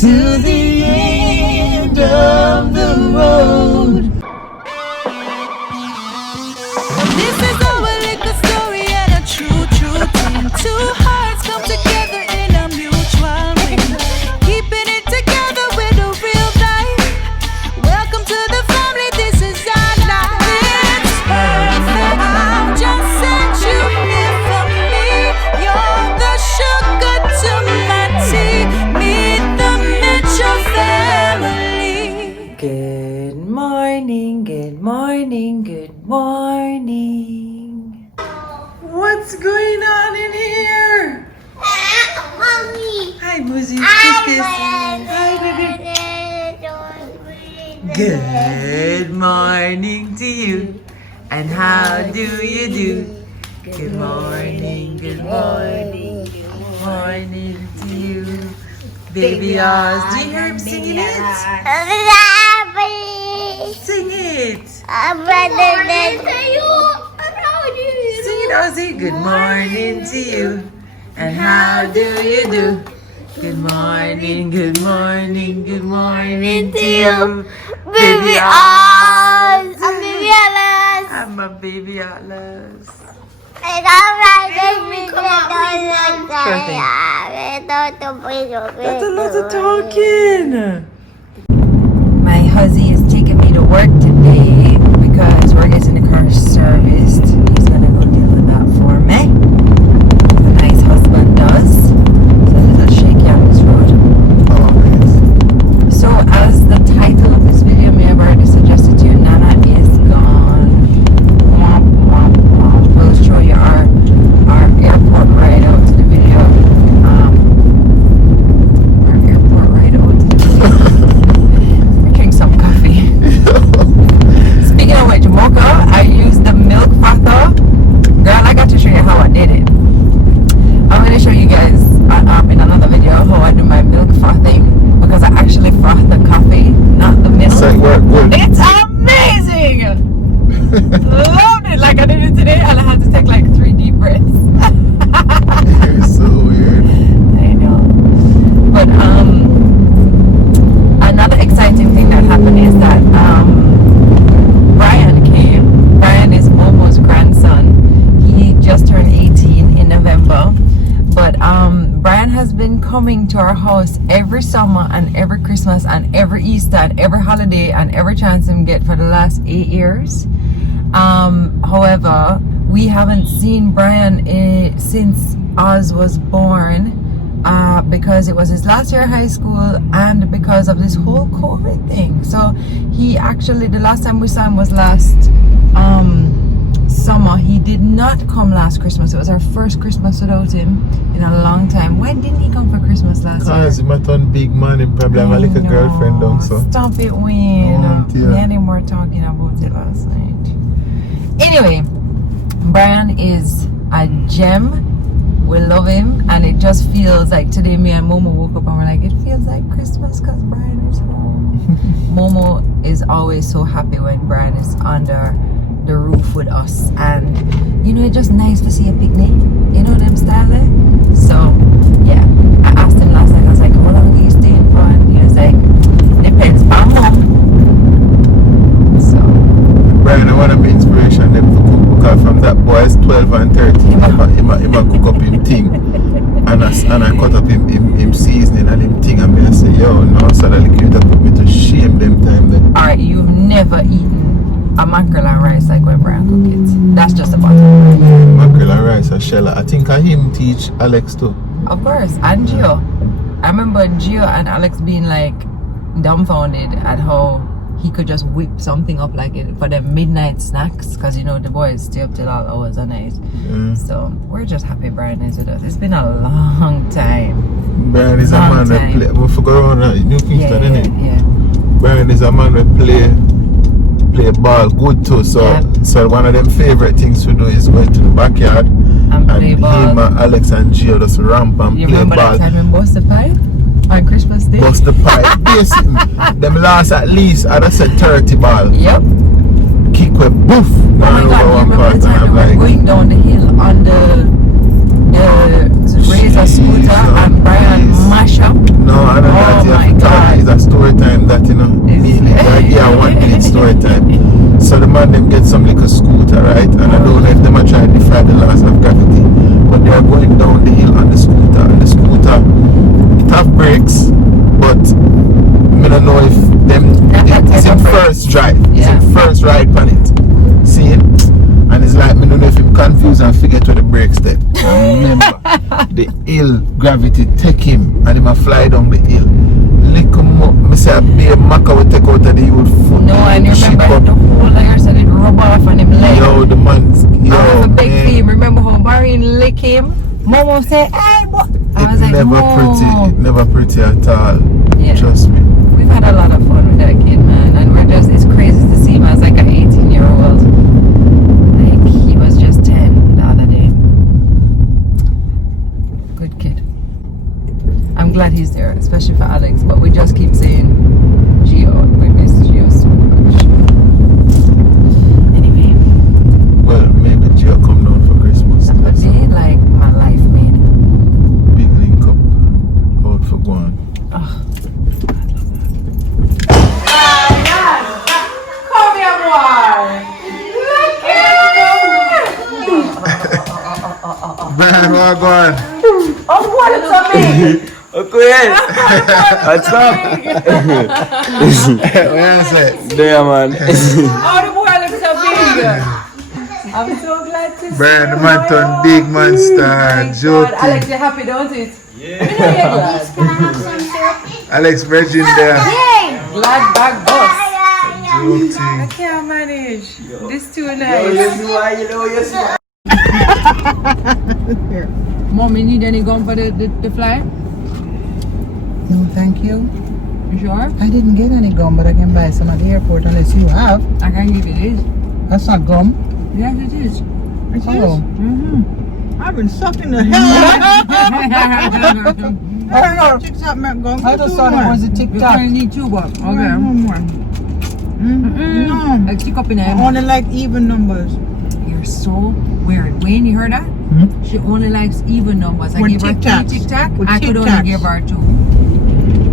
to the end of the road. This is our little story and a true thing. Two hearts come together in a mutual ring, keeping it together with a real life. Welcome to the family, this is our life. It's perfect, I'll just set you here for me. You're the sugar to my tea. Meet the Mitchell family. Good morning, good morning, good morning. What's going on in here? Mommy. Hi, Boozy. Kiss, kiss. Hi, baby. Good morning to you. And how do you do? Good morning, good morning, good morning to you. Baby Oz, do you hear him singing it? Sing it. Sing it, Ozzy. Good morning to you. And how do you do? Good morning, good morning, good morning to you. Baby Oz. I'm a baby Atlas. That's a lot of talking. My husband is taking me to work today because we're getting the car serviced. He's gonna go deal with that for me. A nice husband does. It's a little shaky on this road. So as the title of this video may have already suggested to you, Nana is gone. We'll show you our airport ride out to the video. Our airport ride out to the video. Drink some coffee. Speaking of which, mocha, I used the milk frother. Girl, I got to show you how I did it. I'm going to show you guys in another video how I do my milk frothing, because I actually froth the coffee, not the milk. It's amazing! Loved it. Like I did it today and I had to take like 3 deep breaths. You're so weird. I know. But another exciting thing that happened is that Brian came. Brian is Momo's grandson. He just turned 18 in November. But Brian has been coming to our house every summer and every Christmas and every Easter and every holiday and every chance him get for the last 8 years. However, we haven't seen Brian since Oz was born, because it was his last year of high school and because of this whole COVID thing. So he actually, the last time we saw him was last summer. He did not come last Christmas. It was our first Christmas without him in a long time. When didn't he come for Christmas last year? Because he's a big man, he probably have a little girlfriend down, so. Stop it, Wayne. Me and him were talking about it last night. Anyway, Brian is a gem. We love him, and it just feels like today me and Momo woke up and we're like, it feels like Christmas because Brian is home. Momo is always so happy when Brian is under the roof with us, and you know, it's just nice to see a picnic, you know, them style there. So yeah, I asked him last night, I was like, how long are you staying for? And he was like, depends on mom. So Brian, I want to be inspiration them to cook, because from that boy is 12 and 13, he cook up him thing, and I cut up him seasoning and him thing, and I say, yo, no, so that you to put me to shame them time then. Alright, you've never eaten a mackerel and rice like when Brian cook it. That's just the bottom. Mackerel and rice or shella. I think I him teach Alex too. Of course, and Gio. I remember Gio and Alex being like dumbfounded at how he could just whip something up like it for the midnight snacks, because you know the boys stay up till all hours of night. So we're just happy Brian is with us. It's been a long time. Brian is a man that play. We forgot around New Kingston, yeah, innit? Yeah. Brian is a man that play ball good too. So so one of them favorite things to do is going to the backyard and play ball. Him and Alex and Gio just ramp and you play remember ball. That time in Bust the Pipe on Christmas Day? Bust the pipe. Basically, them last at least I just said 30 ball. Yep. Kick with boof. Oh my God, you remember the time we were going down the hill on the Razor scooter and Brian mash up? No, I don't know. Oh my man them get some little scooter, right? And I don't know if them are trying to defy the laws of gravity, but they are going down the hill on the scooter. And the scooter, it have brakes, but I don't know if them it's in first drive. It's in first ride on it. See? And it's like, I don't know if I'm confused and forget where the brakes then. Remember, the hill gravity take him and he might fly down the hill. Little more, I say a big maca will take out of the old foot. No, and you remember the whole layer said it rub off on him leg. Yo, the man's, yo, I was a big man. theme. Remember how Marion lick him? Mama said, hey, what? I was like, never no. pretty, never pretty at all. Yeah. Trust me. We've had a lot of fun with that kid, man. And we're just, it's crazy to see him as like an 18-year-old. Like, he was just 10 the other day. Good kid. I'm glad he's there, especially for Alex. But we just keep saying, Gio, we miss Gio so much. Anyway. Well, maybe Gio come down for Christmas. But they like my life, man. Big link up out for going. Oh, come here, boy. Man, where going? Oh, what is so big? Okay, what's up? Where is it? There, man. Oh, the boy looks so big. I'm so glad to see Man, the you, man boy. turned big man star. Thank God. Joking. Alex, you're happy, don't it? Yeah. Alex Virgin there. Glad bag boss. Joking. I can't manage. This too nice. Mom, you need any gum for the fly? No, thank you. You sure? I didn't get any gum, but I can buy some at the airport unless you have. I can give you this. That's not gum. Yes, it is. Oh. I've been sucking the hell out of I just thought it was a We TikTok. only need two, but okay. One more. No, Like, stick up in there. I only like even numbers. You're so weird. Wayne, you heard that? She only likes even numbers. I With gave her Tic-Tacs. 3 Tic-Tac. With I could only Tic-Tacs. give her 2.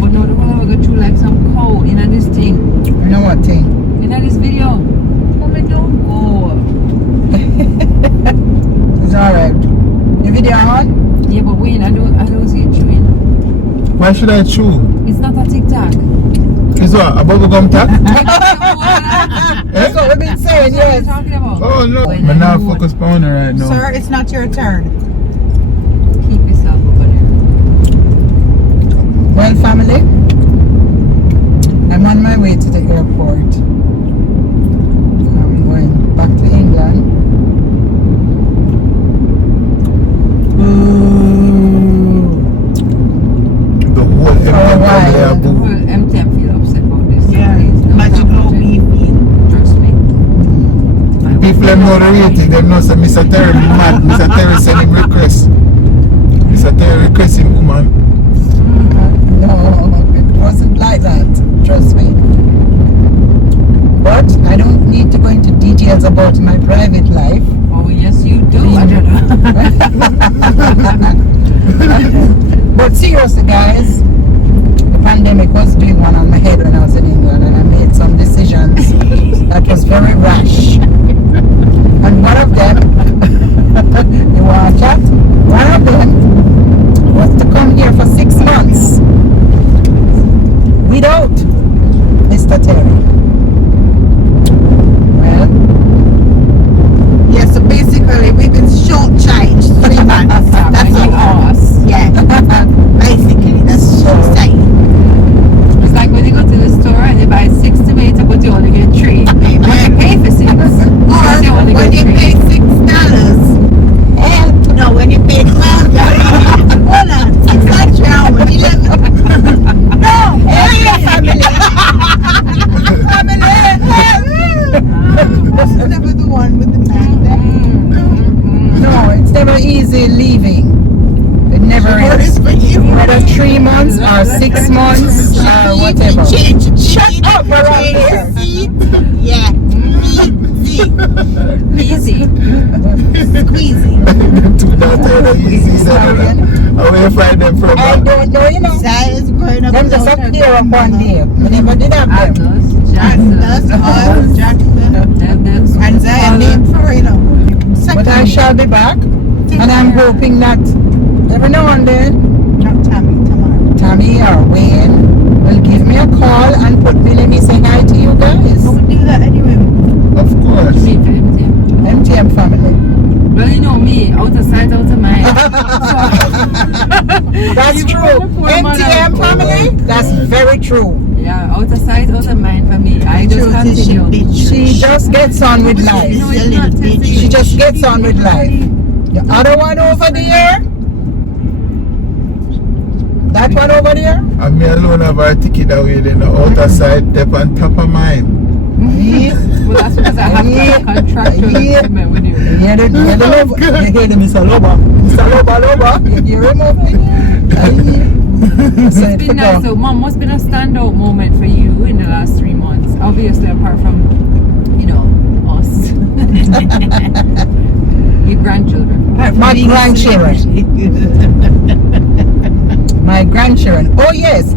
But no, the one I go through like some code in this thing. You know what thing? In this video. Mommy, don't go. It's alright. Your video on? Yeah, but Wayne, I don't see it chewing. Why should I chew? It's not a Tic-Tac. Is what? A bubble gum tack? That's what we've been saying, What are you yes. talking about? Oh no. When I'm I not know focused on it right now. Sir, it's not your turn. Keep yourself over there. Well, family, I'm on my way to the airport. I'm going back to England. The whole why? empire The boo. whole MTM feel upset about this. Yeah, Please, don't magic talk low about it. beef. Trust me. People them know the rating, them know say Mr. Terry mad. Mr. Terry send him request. Mr. Terry request him woman. No, it wasn't like that. Trust me. But I don't need to go into details about my private life. Oh, yes, you do. I don't know. But seriously, guys, the pandemic was doing one on my head when I was in England, and I made some decisions that was very rash. And one of them, you want to chat? One of them was to come here for 6 months without Mr. Terry. Well, Yeah, so basically we've been short-changed 3 months. That's all. Yeah, basically that's short-changed. It's like when you go to the store and you buy 6 tomatoes, but you only get 3. But you pay for 6. Because you only When get you 3. pay $6, no, when you pay $12, hold on, 6 extra hours, 11. No, hey, family. This is never the one with the time there. no, it's never easy leaving. It never is. For you. Whether 3 months or 6 months or whatever. Shut up, Mariah. Yeah, Easy. squeezy. That easy. I will find them from I don't know, you know. That is growing up. Them just appear up one day. We never did have them. Atlas, Jackson. That's us, Jackson. Yeah. Anxiety for, you know. But I shall be back. And I'm hoping that every now and then, Not Tammy, tomorrow. Tammy or Wayne will give me a call and let me say hi to you guys. I would do that anyway. Of course. MTM family. Well, you know me, out of sight, out of mind. That's true. MTM family, that's very true. Yeah, out of sight, out of mind for me. I just Truth is she continue. bitch. She just gets on with life. No, it's not testing. She just gets on with life. The other one over there, that one over there, And me alone have our ticket away, then the outer side, step on top of mine. Well, that's because I have a contractual agreement with you. You hear the Mr. Loba. Mr. Loba, you hear him over there? It's been nice. So, Mom, what's been a standout moment for you in the last 3 months? Obviously, apart from, you know, us. Your grandchildren. My grandchildren. My grandchildren. Oh, yes.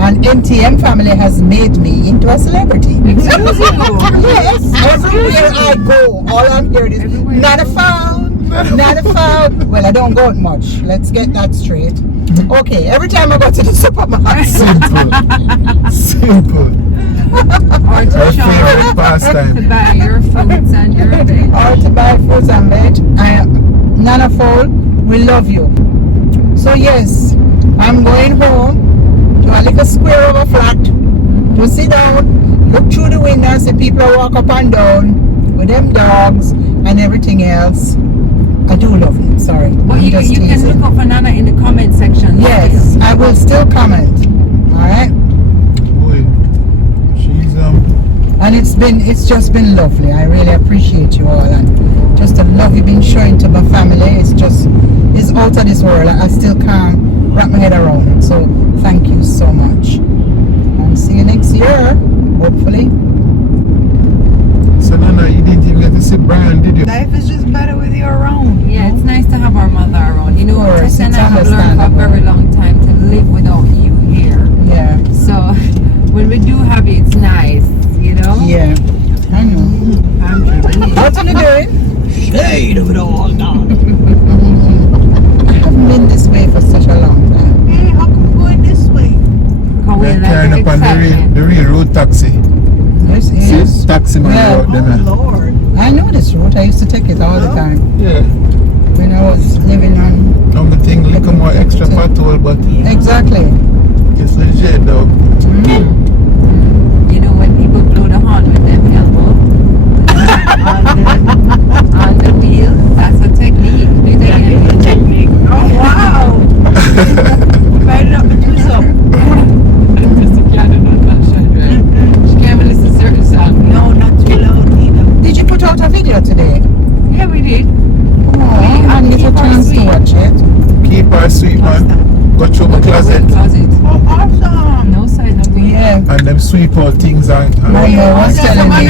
And MTM family has made me into a celebrity. Yes. Everywhere I go, all I'm hearing is not a found, not a found. Well, I don't go out much. Let's get that straight. Okay, every time I go to the supermarket. Simple. Or to Our shop, favorite pastime. to buy your fruits and your veg. Or to buy fruits and veg. Nana Fold, we love you. So yes, I'm going home to a little square of a flat to sit down, look through the window and see people walk up and down with them dogs and everything else. I do love him, sorry. But I'm you just can teasing. look up for Nana in the comment section. Yes, I will still comment. Alright? Boy, she's And it's just been lovely. I really appreciate you all, and just the love you've been showing to my family. It's out of this world. I still can't wrap my head around it. So thank you so much. And see you next year, hopefully. So no, you didn't even get to see Brian, did you? Life is just better with you around. Yeah, it's nice to have our mother around. You know, Of course, Tessa and it's I have learned for a understandable. very long time to live without you here. Yeah, So when we do have you, it's nice, you know? yeah. I know. What are you doing? Shade of it all now. I haven't been this way for such a long time. Hey, how come we're going this way? How we They're like carrying the up on excitement. the real road taxi. This is. See, taxi man Well, out there. Oh, Lord. I know this route. I used to take it all the time Yeah. when I was living on. I'm gonna think little more extra patrol, but Exactly. it's legit though. You know, when people blow the horn with them elbow on the wheel, that's a technique. Do you think Technique. Oh, wow. Light it up and do something. She can't even listen to certain songs. No, not too loud either. Did you put out a video today? Yeah, we did. Oh, I didn't get a chance to watch it. Keep her sweet man. Go through my closet Oh, awesome. No side, no green. Yeah. and them sweep all things and Mama was telling me.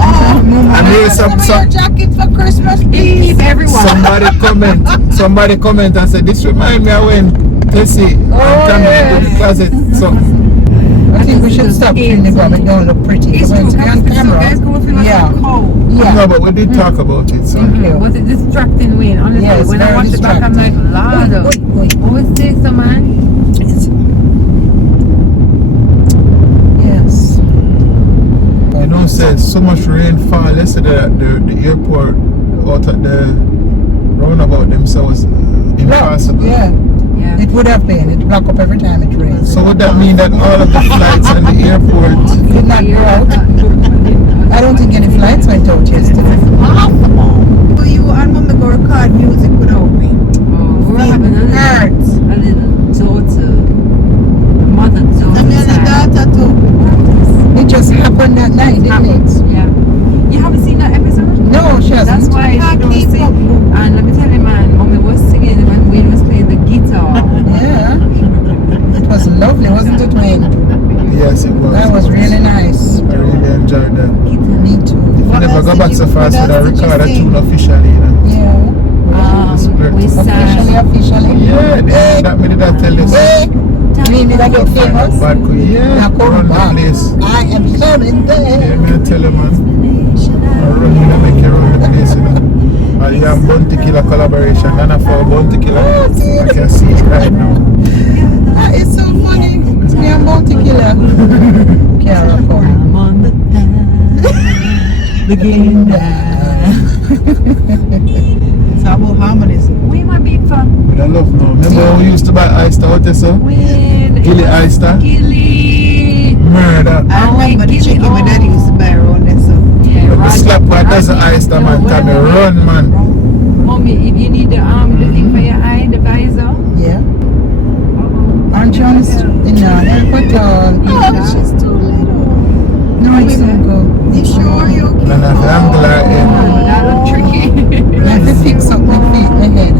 and here's some jacket for Christmas, Keep everyone. somebody comment and say this remind me of when Tessie and Tammy yes. go to the closet. So I think we should stop doing the gum. It don't look pretty. It's When true. it's on camera. Guys go feel like Yeah. a cow. no, Yeah. but we did talk about it. So Thank you. Was it distracting Wayne? Honestly, Yes, when I very watched it back, I'm like, distracting. Lord, Wait. what was this, man? Yes. you know, said so much rainfall yesterday at the airport out at the roundabout themselves impossible. Yeah. Yeah. It would have been. It block up every time it rains. So would that mean that all of the flights and the airport? Did not go out. I don't think any flights went out yesterday. So you and Mama go record music without me. Oh, we're having a Hurts. little daughter, mother daughter. And then a daughter too. It just happened that night, didn't it? Yeah. You haven't seen that episode? No, she hasn't. That's why she Can't don't keep sing. up. And let me tell you, man, Mommy was singing when Wayne was playing the guitar. Yeah. It was lovely, wasn't it, Wayne? Yes, it was. That was really nice. I really enjoyed that. Me too. If What I never else go did back you- so fast, what would I else did you record a sing? tune officially, you know? Yeah. We Officially, sang. officially. Yeah, that me did I tell you. Hey, we did I get famous. Bad could, yeah. I come Run the back. place. I am coming Yeah, there. me I tell you, man. I run, you know, make you run the place, you know. And you have Bounty Killer collaboration. And for Bounty Killer, I can see it right now. That is so funny. Me and Bounty Killer. Kara come. I'm on the path, begin that. It's about harmonies. We my big fan. But I love now. Remember when we used to buy Oyster out there, so? When Gilly Oyster. Gilly. Murder. I remember the chicken my daddy used to buy around there, so. Yeah, But the Roger- slap what does the Roger- Oyster, no, man. Come well, run, man. Mommy, if you need the thing for your eye, the visor. Yeah. Aren't you on the in the airport? Oh, she's too little. No, it's not good. You sure you okay? And I'm glad. Oh, that look tricky. I have to fix up my feet, my head.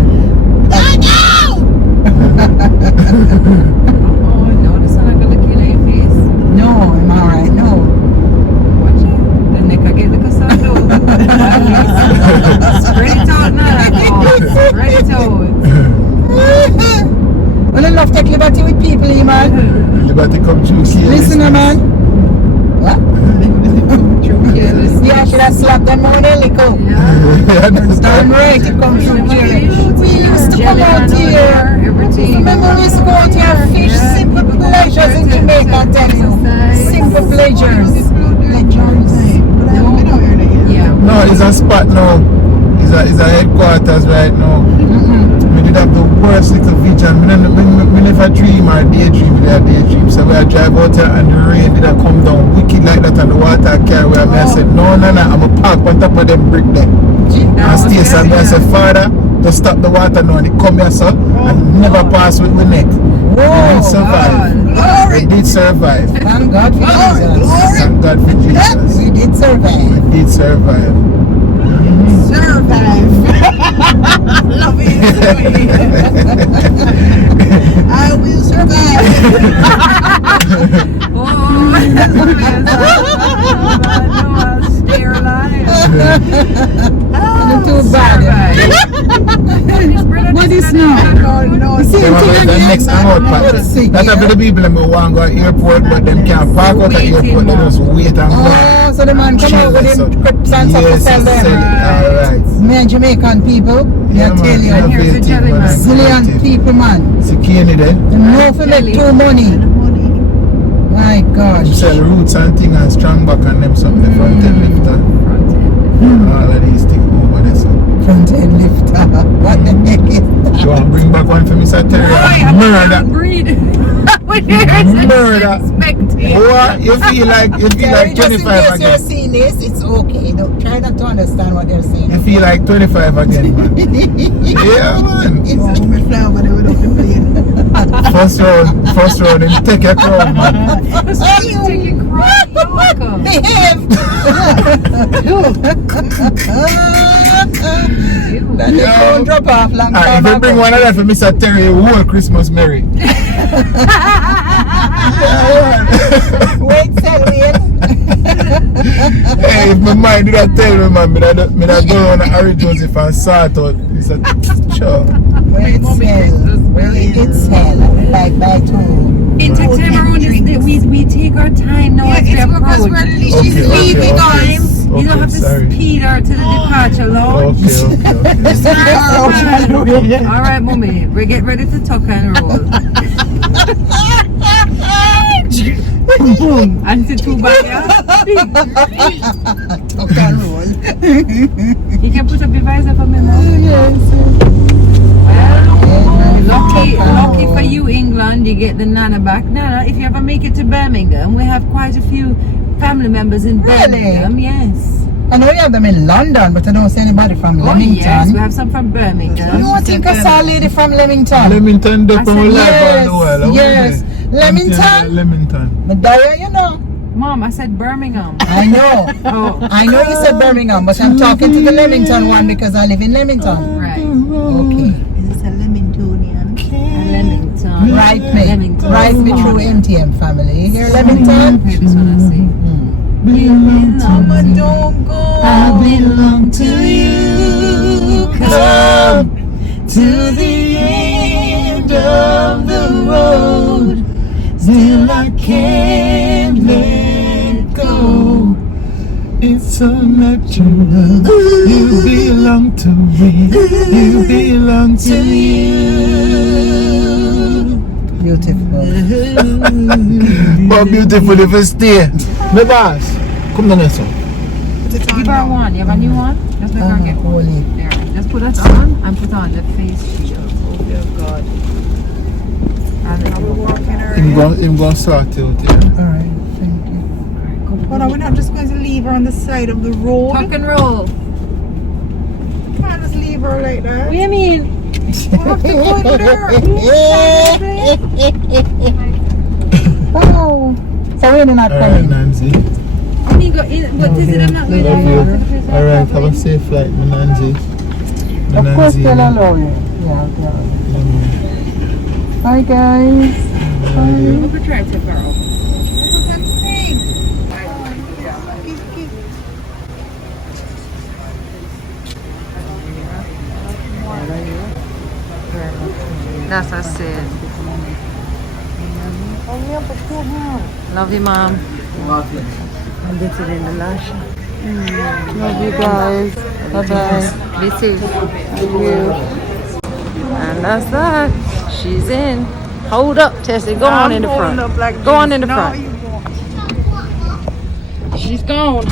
Oh no, this one not gonna kill your face. No, I'm alright. No. Watch out. The neck I get like a sandal. Spread it out now. Spread it out. Well, I love take liberty with people, you man. Liberty come true. See you Listen, man. What? Careless. Yeah, I should have slapped them on the liquor. I'm ready to come through here. We used to come out here. Everything. Remember, we used to go out here and fish. Simple pleasures in Jamaica, I tell you. Simple pleasures. Yeah. No, it's a spot now. It's a headquarters right now. We did have the worst little vision. We never dream or daydream with our daydream. So we drive out here and the rain did come down wicked like that and the water carry where I said, no, I'm a park on top of them brick there. And stay so I said, Father, to stop the water now and it come here so and never pass with my neck. We did survive. We did survive. Thank God for Jesus. Thank God for Jesus. We did survive. We did survive. Survive. Love it. I will survive. Oh, I'll stay alive. Not too bad. What is now? See, They want to the next hangout part. That's how the people that want to go to airport, but them can't park out at the airport. They just wait and go. Oh, so the man come out with him crips and stuff to sell them. Alright. Me and Jamaican people, I tell you, zillion people, man. See Kenny there. They know for make too money. My gosh. You sell roots and things and strong back and them something, the front end lifter. All of these things over there. So. Front end lifter. What the heck is that? You want to bring back one for Mr. Terry? Murder. Murder. What? You feel like Terry, just in 25 case you're again. seeing this, it's okay. Don't try not to understand what they're saying. You feel like 25 again, man. Yeah, man. First round, and take your crown, man. Behave! Then the phone drop off long Alright, time if you bring ago. one of that for Mr. Terry, whole Christmas merry. Wait, Selwyn. Hey, if my mind did not tell me, man, me that go around the Harry Joseph and sort out. It's a sure. Wait, it's hell. Like by two. In Cameroon, we take our time now as we approach. She's leaving time. You don't have to speed her to the departure lounge. Okay. Alright, mommy, we get ready to tuck and roll. Boom, and two back, yeah? Tuck and roll. You can put up your visor for me now. Yes. Well, lucky for you, England, you get the Nana back. Nana, if you ever make it to Birmingham, we have quite a few family members in Birmingham. Yes. I know you have them in London, but I don't see anybody from Leamington. Yes, we have some from Birmingham. You don't think I saw a lady from Leamington? Leamington, they from live Yes, all the while. yes. Leamington? Leamington. Madaya, you know. Mom, I said Birmingham. I know. Oh, I know you said Birmingham, but I'm talking to the Leamington one because I live in Leamington. right. Okay. Is this a Lemingtonian? Leamington. Write me. Leamington. Write me through MTM family. You hear Leamington? Hear this one I say. Don't go. I belong to you. Come to the end of the road. can't let go. It's so natural. You belong to me. You belong to you. Beautiful. But beautiful if you stay. My boss, come down here, son. Give her one. You have a new one? Just let her get one. Holy. There. Just put that on and put on the face shield. Oh dear God. And then we're walking her. I'm going to sort it out, yeah. Alright, thank you. Well, are we not just going to leave her on the side of the road? Tuck and roll. Can't just leave her like that. What do you mean? We have to go in there. Oh, so we're not Alright, coming. Nancy. I mean, go in. What is it? I'm not going Love you. Alright, have a safe flight, my Nancy. My Of course, Nancy. they'll allow you. Yeah, yeah. Bye, guys. Bye. We'll try to take her out. That's what I said. Love you, Mom. And this is in the lash. Love you guys. Bye-bye. Be safe. Love you. And that's that. She's in. Hold up, Tessie. Go on in the front. Go on in the front. She's gone.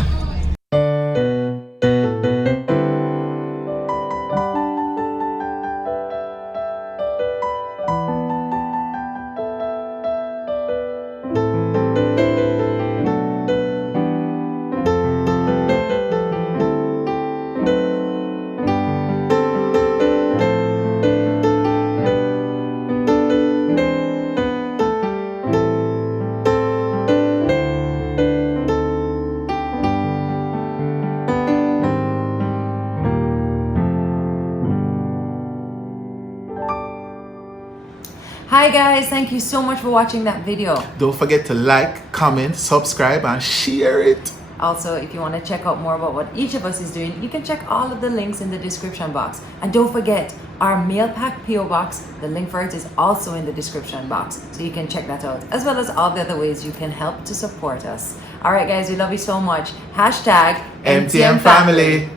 Hi guys, thank you so much for watching that video. Don't forget to like, comment, subscribe, and share it. Also, if you want to check out more about what each of us is doing, you can check all of the links in the description box. And don't forget, our mail pack PO box, the link for it is also in the description box. So you can check that out, as well as all the other ways you can help to support us. Alright guys, we love you so much. Hashtag MTM family.